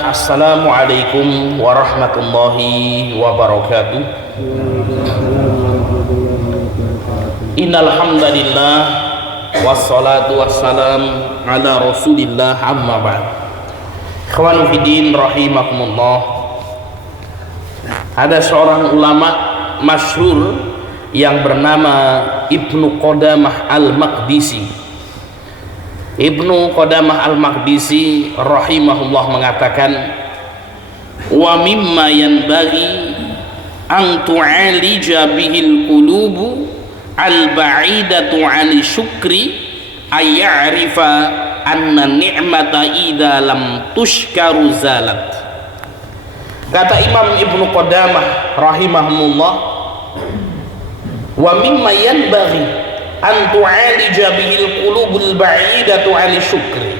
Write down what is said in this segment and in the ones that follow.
Assalamualaikum warahmatullahi wabarakatuh. Innal hamdalillah wassalatu wassalam ala Rasulillah amma ba'd. Ikhwanu fiddin rahimakumullah. Ada seorang ulama masyhur yang bernama Ibnu Qudamah Al-Maqdisi. Ibnu Qudamah Al-Maqdisi rahimahullah mengatakan, wa mimma yanbaghi an tu'alija bihil qulubu al-ba'idatu 'ani syukri ay ya'rifa anna ni'mata idza lam tushkaru zalat. Kata Imam Ibnu Qudamah rahimahullah, wa mimma yanbaghi an tu'alija bihil qulubul ba'idatu 'ani syukri.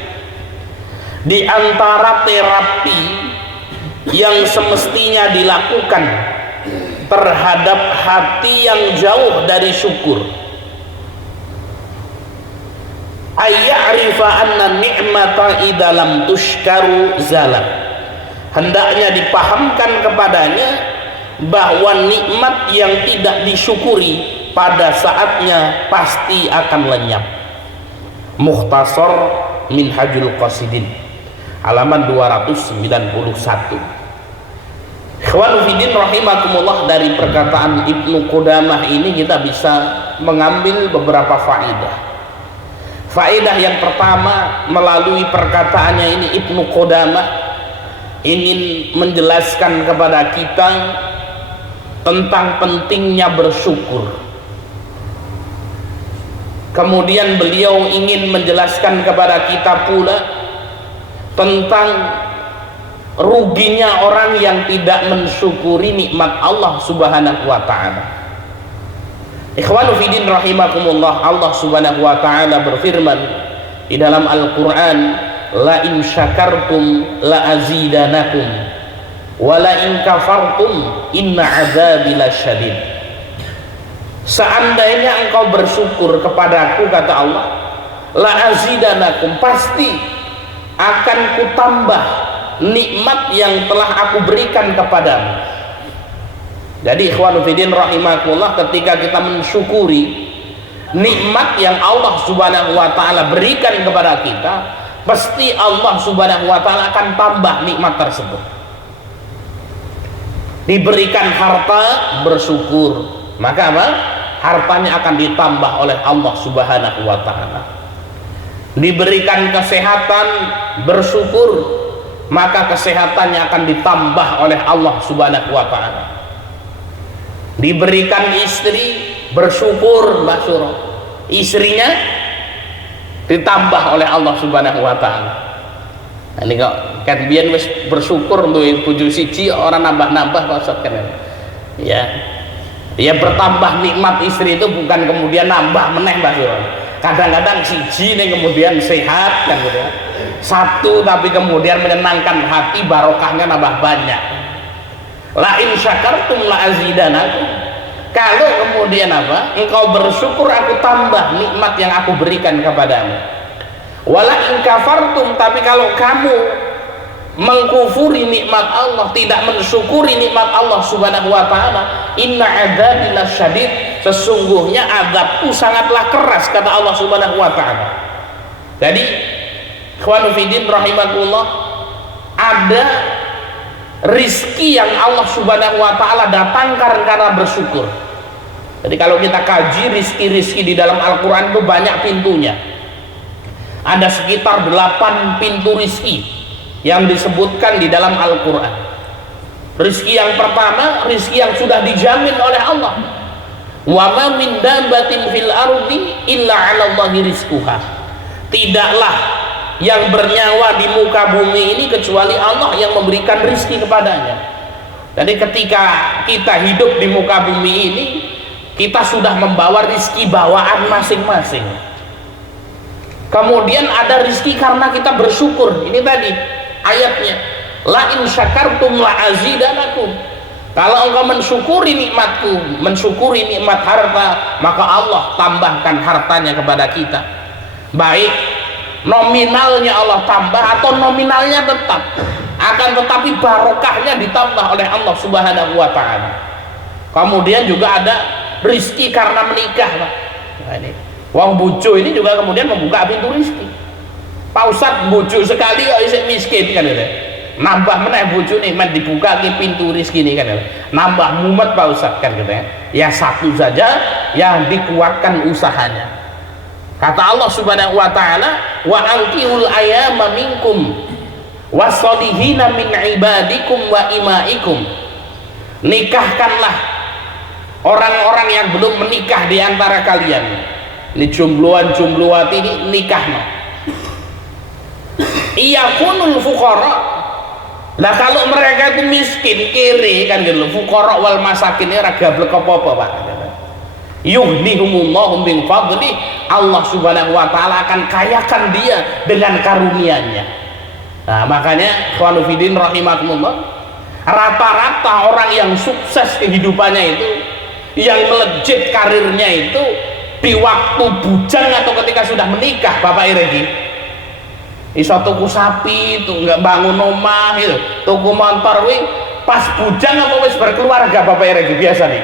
Di antara terapi yang semestinya dilakukan terhadap hati yang jauh dari syukur, ayya'rifa anna ni'mata idza lam tushkaru zalat. Hendaknya dipahamkan kepadanya bahwa nikmat yang tidak disyukuri pada saatnya pasti akan lenyap. Mukhtasar Minhajul Qasidin halaman 291. Ikhwan fillah rahimakumullah, dari perkataan Ibnu Qudamah ini kita bisa mengambil beberapa faedah. Faedah yang pertama, melalui perkataannya ini Ibnu Qudamah ingin menjelaskan kepada kita tentang pentingnya bersyukur. Kemudian beliau ingin menjelaskan kepada kita pula tentang ruginya orang yang tidak mensyukuri nikmat Allah Subhanahu wa ta'ala. Ikhwanu fiddin rahimakumullah, Allah Subhanahu wa ta'ala berfirman di dalam Al-Quran, la in syakartum la azidanakum wa la in kafartum inna azabi lasyadid. Seandainya engkau bersyukur kepadaku, kata Allah, la azidanakum, pasti akan kutambah nikmat yang telah aku berikan kepadamu. Jadi ikhwanu fiddin rahimakumullah, ketika kita mensyukuri nikmat yang Allah Subhanahu wa ta'ala berikan kepada kita, pasti Allah Subhanahu wa ta'ala akan tambah nikmat tersebut. Diberikan harta, bersyukur, maka apa? Hartanya akan ditambah oleh Allah Subhanahu wa ta'ala. Diberikan kesehatan, bersyukur, maka kesehatannya akan ditambah oleh Allah Subhanahu wa ta'ala. Diberikan istri, bersyukur, Mbak Suro, istrinya ditambah oleh Allah Subhanahu wa ta'ala. Ini kok kan biyen wis bersyukur duwe bojo siji, orang nambah-nambah kok kan ya. Ya, bertambah nikmat istri itu bukan kemudian nambah meneh, Mbak Suro. Kadang-kadang siji nih kemudian sehat kan gitu ya. Satu tapi kemudian menyenangkan hati, barokahnya nambah banyak. La in syakartum la azidanakum. Kalau kemudian apa? Engkau bersyukur, aku tambah nikmat yang aku berikan kepadamu. Wala in kafartum, tapi kalau kamu mengkufuri nikmat Allah, tidak mensyukuri nikmat Allah Subhanahu wa ta'ala, inna adzabi lasyadid, sesungguhnya azabku sangatlah keras, kata Allah Subhanahu wa ta'ala. Jadi ikhwanu fiddin rahimakumullah, ada rizki yang Allah Subhanahu wa ta'ala datangkan karena bersyukur. Jadi kalau kita kaji rizki-rizki di dalam Al-Quran itu banyak pintunya. Ada sekitar 8 pintu rizki yang disebutkan di dalam Al-Quran. Rizki yang pertama, rizki yang sudah dijamin oleh Allah. Wa ma min dabbatin fil ardi illa 'ala Allahi rizquha. Tidaklah yang bernyawa di muka bumi ini kecuali Allah yang memberikan rizki kepadanya. Jadi ketika kita hidup di muka bumi ini, kita sudah membawa rizki bawaan masing-masing. Kemudian ada rizki karena kita bersyukur. Ini tadi ayatnya, la in syakartum la azidanakum. Kalau engkau mensyukuri nikmatku, mensyukuri nikmat harta, maka Allah tambahkan hartanya kepada kita. Baik nominalnya Allah tambah atau nominalnya tetap, akan tetapi barokahnya ditambah oleh Allah Subhanahu wa taala. Kemudian juga ada rizki karena menikah, Pak. Nah, ini wong bojo ini juga kemudian membuka pintu rizki. Pak Ustadz bojo sekali kok isih miskin kan gitu. Nambah meneh bojo nih men dibuka ke pintu rizki ini kan gitu. Nambah mumet Pak Ustadz kan gitu ya. Ya satu saja yang dikuatkan usahanya. Kata Allah Subhanahu wa taala, wa ankihul ayama minkum wasolihina min ibadikum wa imaikum. Nikahkanlah orang-orang yang belum menikah di antara kalian. Ini jombloan-jombloati ini nikahnya. Iyakunul fuqara. Nah kalau mereka itu miskin, kiri kan gitu, fuqara wal masakin ini raga blek apa-apa Pak. Yuhnihumullahu min fadli, Allah Subhanahu wa taala akan kayakan dia dengan karunia-Nya. Nah, makanya ikhwanu fiddin rahimakumullah, rata-rata orang yang sukses kehidupannya itu, yang melejit karirnya itu di waktu bujang atau ketika sudah menikah, Bapak Iregi. Iso tuku sapi, itu nggak bangun rumah, itu tuku motor, pas bujang atau wis berkeluarga, Bapak Iregi biasa nih.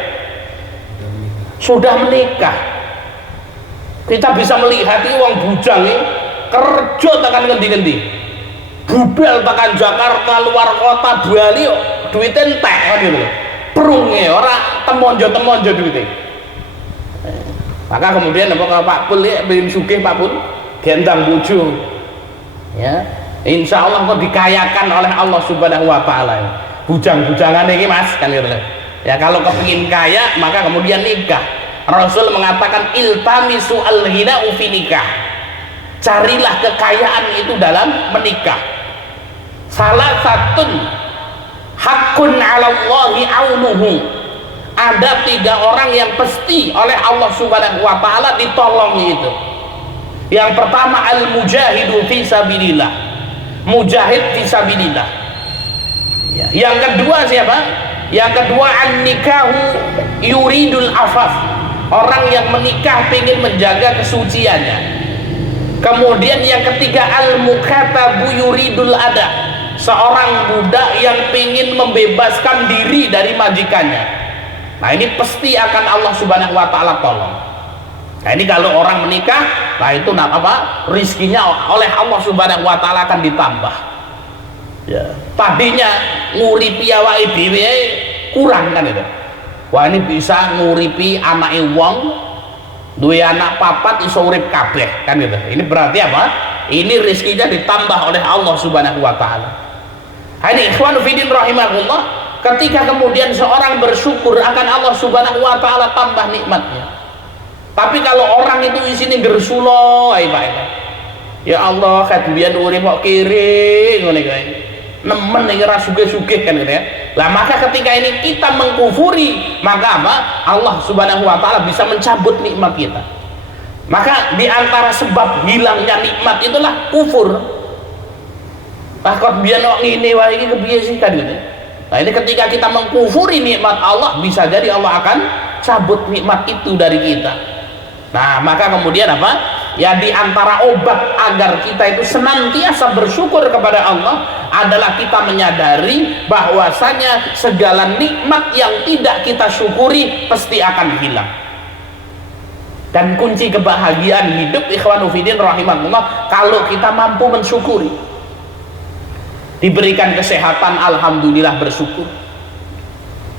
Sudah menikah. Kita bisa melihat ini uang bujang ini kerja tekan ngendi-ngendi. Budal tekan Jakarta, luar kota, Bali, duitnya entek kan gitu. Perungnya orang temonjo duitnya. Maka kemudian apa Pak Pul ya, belum sugih Pak Pul, gendang bojo. Ya, insya Allah kok dikayakan oleh Allah Subhanahu wa taala. Bujang-bujangan ini Mas kan gitu. Ya kalau kepingin kaya maka kemudian nikah. Rasul mengatakan iltamisu al-ghina fi nikah. Carilah kekayaan itu dalam menikah. Salah satu hakun 'ala Allahi aunuhu. Ada 3 orang yang pasti oleh Allah Subhanahu wa taala ditolong itu. Yang pertama al-mujahidu fi sabilillah. Mujahid fi sabilillah. Ya. Yang kedua siapa? Yang kedua an-nikahu yuridul afaf. Orang yang menikah ingin menjaga kesuciannya. Kemudian yang ketiga al-mukatabu yuridul ada. Seorang budak yang ingin membebaskan diri dari majikannya. Nah ini pasti akan Allah Subhanahu wa taala tolong. Nah ini kalau orang menikah, nah itu apa? Rizkinya oleh Allah Subhanahu wa taala akan ditambah. Ya. Tadinya nguripi awake dhewe kurang kan itu. Wah ini bisa nguripi anake wong, duwe anak 4 iso urip kabeh kan gitu. Ini berarti apa? Ini rizkinya ditambah oleh Allah Subhanahu wa taala. Ini ikhwanu fiddin rahimahullah, ketika kemudian seorang bersyukur akan Allah Subhanahu wa taala tambah nikmatnya. Tapi kalau orang itu isine gersulo ae Pak. Ya Allah, kadhian urip kok kiri ngene kae. Nemen iki ra sugih-sugih kan gitu ya. Lah maka ketika ini kita mengkufuri, maka apa? Allah Subhanahu wa taala bisa mencabut nikmat kita. Maka di antara sebab hilangnya nikmat itulah kufur. Kok biyen kok ngene wae iki kepiye sih kan gitu. Nah ini ketika kita mengkufuri nikmat Allah, bisa jadi Allah akan cabut nikmat itu dari kita. Nah maka kemudian apa? Ya di antara obat agar kita itu senantiasa bersyukur kepada Allah adalah kita menyadari bahwasanya segala nikmat yang tidak kita syukuri pasti akan hilang. Dan kunci kebahagiaan hidup ikhwanu fiddin rahimahullah kalau kita mampu mensyukuri. Diberikan kesehatan, alhamdulillah bersyukur.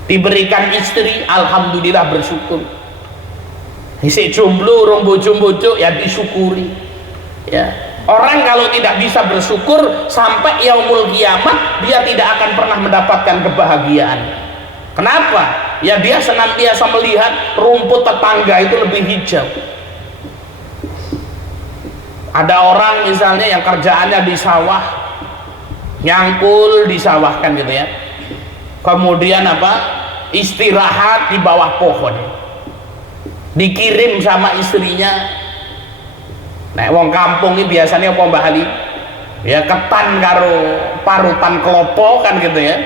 Diberikan istri, alhamdulillah bersyukur. Isik jomblo, rong bojo-bojo ya disyukuri. Ya. Orang kalau tidak bisa bersyukur sampai yaumul kiamat dia tidak akan pernah mendapatkan kebahagiaan. Kenapa? Ya dia senantiasa melihat rumput tetangga itu lebih hijau. Ada orang misalnya yang kerjaannya di sawah, nyangkul di sawah kan gitu ya. Kemudian apa? Istirahat di bawah pohon. Dikirim sama istrinya. Nah, wong kampung ini biasanya apa Mbah Ali? Ya ketan karo parutan kelopo kan gitu ya.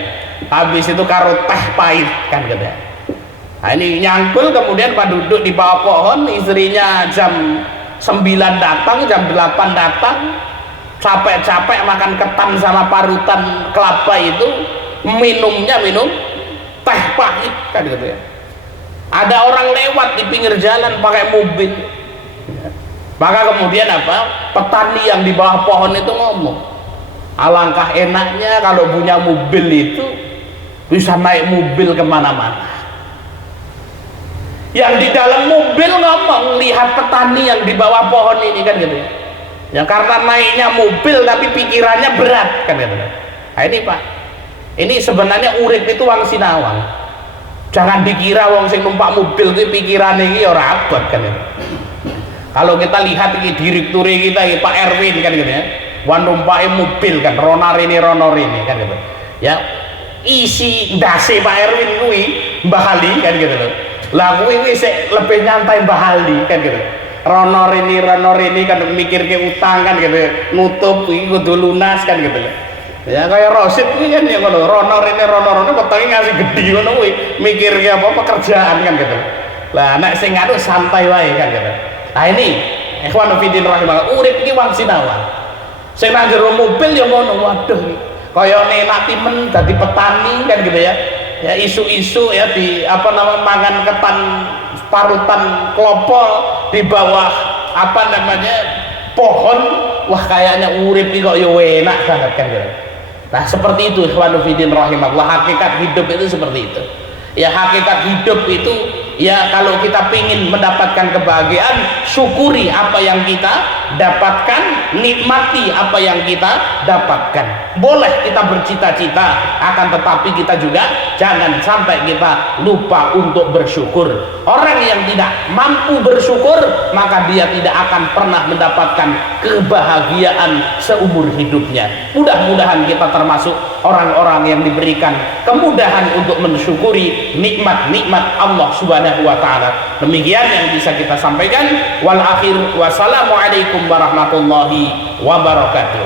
Habis itu karo teh pahit kan gitu ya. Nah ini nyangkul kemudian Pak duduk di bawah pohon, istrinya jam 9 datang, jam 8 datang. capek-capek makan ketan sama parutan kelapa itu, minumnya minum teh pahit kan gitu ya. Ada orang lewat di pinggir jalan pakai mobil, maka kemudian apa, petani yang di bawah pohon itu ngomong, alangkah enaknya kalau punya mobil itu bisa naik mobil kemana-mana. Yang di dalam mobil ngomong, lihat petani yang di bawah pohon ini kan gitu ya. Ya karena naiknya mobil tapi pikirannya berat kan gitu. Nah ini Pak, ini sebenarnya urip itu wang sinawang. Jangan dikira wong sing numpak mobil itu pikirannya ini ora abot kan gitu. Kalau kita lihat ini direktur kita ini, Pak Erwin kan gitu ya, wan numpake mobil kan rono rene kan gitu ya, isi ndase Pak Erwin kuwi Mbah Ali kan gitu loh. Lah kuwi wis lebih nyantai Mbah Ali kan gitu. Rono rene kan mikir ke utang kan gitu. Nutup iki kudu lunas kan gitu. Ya kayak Rosid kuwi kan ya ngono. Rono rene wetenge ngasih gedhi ngono kuwi. Mikir ke apa pekerjaan kan gitu. Lah nek sing anu santai wae kan gitu. Nah ini ikhwan fillah rahimahullah, urip iki wang sinawang. Sing nang jero mobil ya ngono, waduh iki. Kaya enak timen dadi petani kan gitu ya. Ya isu-isu ya di apa namanya mangan ketan parutan kelopol di bawah apa namanya pohon, wah kayaknya urip iki kok ya enak banget kan gitu. Nah seperti itu ikhwan fillah rahimahullah, hakikat hidup itu seperti itu. Ya hakikat hidup itu ya kalau kita ingin mendapatkan kebahagiaan, syukuri apa yang kita dapatkan, nikmati apa yang kita dapatkan. Boleh kita bercita-cita, akan tetapi kita juga jangan sampai kita lupa untuk bersyukur. Orang yang tidak mampu bersyukur, maka dia tidak akan pernah mendapatkan kebahagiaan seumur hidupnya. Mudah-mudahan kita termasuk orang-orang yang diberikan kemudahan untuk mensyukuri nikmat-nikmat Allah Subhanahu wa taala. Demikian yang bisa kita sampaikan. Wal akhir wassalamualaikum warahmatullahi wabarakatuh.